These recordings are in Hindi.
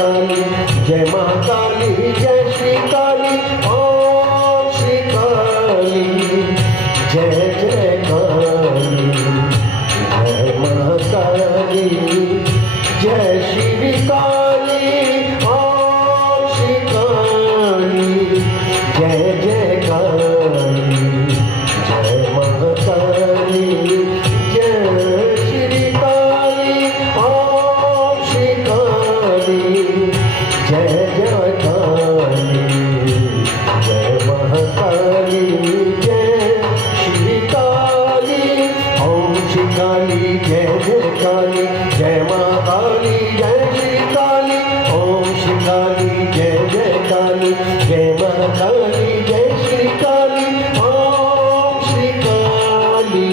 काली, जय माँ काली, जय श्री काली, ओम श्री काली, जय जय काली, जय माँ काली, जय श्री काली, ओम श्री काली, जय जय काली, जय माँ काली, जय श्री काली, ओम श्री काली, जय जय काली, जय महाकाली, जय श्री काली, ओम श्री काली, जय जय काली, जय महाकाली, जय श्री काली, ओम श्री काली, जय जय काली, जय महाकाली, जय श्री काली, ओम श्री काली,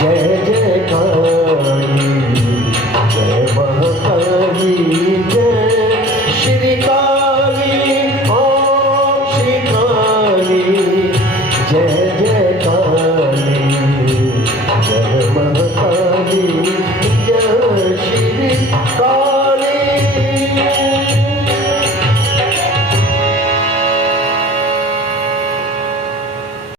जय जय काली, जय महाकाली।